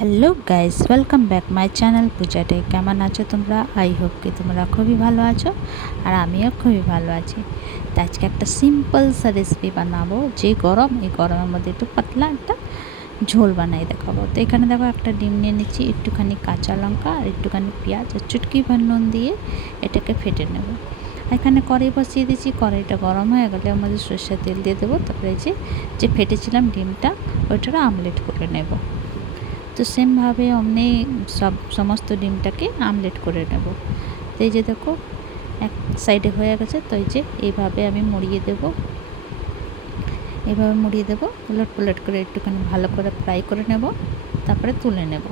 Hello guys, welcome back my channel Puja day. কেমন আছো তোমরা? আই হোপ কি তোমরা খুবই ভালো আছো, আর আমিও খুবই ভালো আছি। তো আজকে একটা সিম্পল সা রেসিপি বানাবো, যে এই গরমের মধ্যে একটু পাতলা একটা ঝোল বানাই দেখাবো। তো এখানে দেখো, একটা ডিম নিয়ে নিচ্ছি, একটুখানি কাঁচা লঙ্কা আর একটুখানি পেঁয়াজ আর চুটকি ভর নুন দিয়ে এটাকে ফেটে নেব। এখানে কড়াই বসিয়ে দিয়েছি, কড়াইটা গরম হয়ে গেলে এর মধ্যে সরষের তেল দিয়ে দেবো। তারপরে যে ফেটেছিলাম ডিমটা, ওইটাকে আমলেট করে নেব। তো সেমভাবে অমনি সমস্ত ডিমটাকে আমলেট করে নেব। তো এই যে দেখো, এক সাইডে হয়ে গেছে। তো এই যে এইভাবে আমি মুড়িয়ে দেব, উলট পুলট করে একটুখানি ভালো করে ফ্রাই করে নেব, তারপরে তুলে নেব।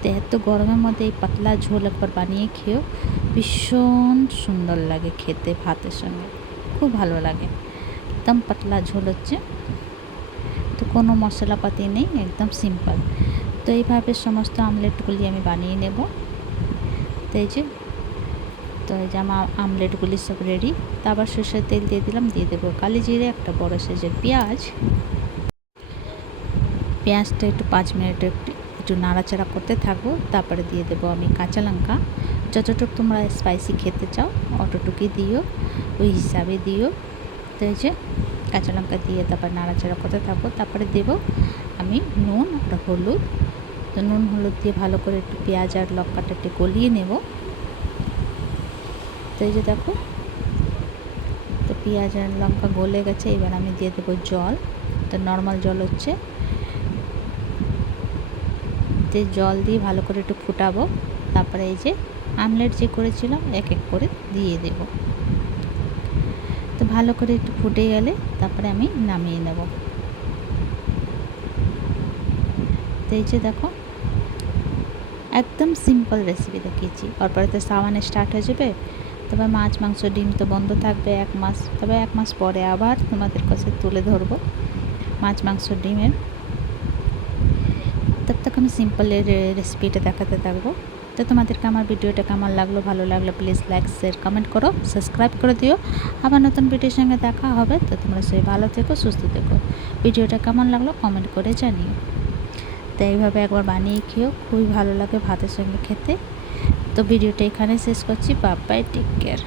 তো এত গরমের মধ্যে এই পাতলা ঝোল একবার বানিয়ে খেয়েও, ভীষণ সুন্দর লাগে খেতে, ভাতের সঙ্গে খুব ভালো লাগে। একদম পাতলা ঝোল হচ্ছে, তো কোনো মশলাপাতি নেই, একদম সিম্পল। তো এইভাবে সমস্ত আমলেটগুলি আমি বানিয়ে নেব। তো এই যে আমার আমলেটগুলি সব রেডি। তো আবার সরষের তেল দিয়ে দিলাম, দিয়ে দেবো কালি জিরে, একটা বড় সাইজের পেঁয়াজটা একটু 5 মিনিট একটু নাড়াচাড়া করতে থাকবো। তারপরে দিয়ে দেবো আমি কাঁচা লঙ্কা, যতটুকু তোমরা স্পাইসি খেতে চাও অতটুকুই দিও, ওই হিসাবে দিও। তো এই যে কাঁচা লঙ্কা দিয়ে তারপর নাড়াচাড়া করতে থাকবো। তারপরে দেবো আমি নুন আর হলুদ। তো নুন হলুদ দিয়ে ভালো করে একটু পেঁয়াজ আর লঙ্কাটা একটু গলিয়ে নেব। তো এই যে দেখো, তো পেঁয়াজ আর লঙ্কা গলে গেছে। এবার আমি দিয়ে দেবো জল। তো নর্মাল জল হচ্ছে, যে জল দিয়ে ভালো করে একটু ফুটাবো। তারপরে এই যে আমলেট যে করেছিলাম এক এক করে দিয়ে দেব। তো ভালো করে একটু ফুটে গেলে তারপরে আমি নামিয়ে নেব। তো এই যে দেখো, একদম সিম্পল রেসিপি দেখিয়েছি। তারপরে তো সাওয়ান স্টার্ট হয়ে যাবে, তবে মাছ মাংস ডিম তো বন্ধ থাকবে 1 মাস। তবে 1 মাস পরে আবার তোমাদের কাছে তুলে ধরবো মাছ মাংস ডিমের। তব তক আমি সিম্পল রেসিপিটা দেখাতে থাকবো। তো তোমাদেরকে আমার ভিডিওটা কেমন লাগলো, ভালো লাগলো প্লিজ লাইক শেয়ার কমেন্ট করো, সাবস্ক্রাইব করে দিও। আবার নতুন ভিডিওর সঙ্গে দেখা হবে। তো তোমরা সবাই ভালো থেকো, সুস্থ থেকো। ভিডিওটা কেমন লাগলো কমেন্ট করে জানিও। তো এইভাবে একবার বানিয়ে খেয়েও, খুবই ভালো লাগে ভাতের সঙ্গে খেতে। তো ভিডিওটা এখানে শেষ করছি। Bye bye, take care.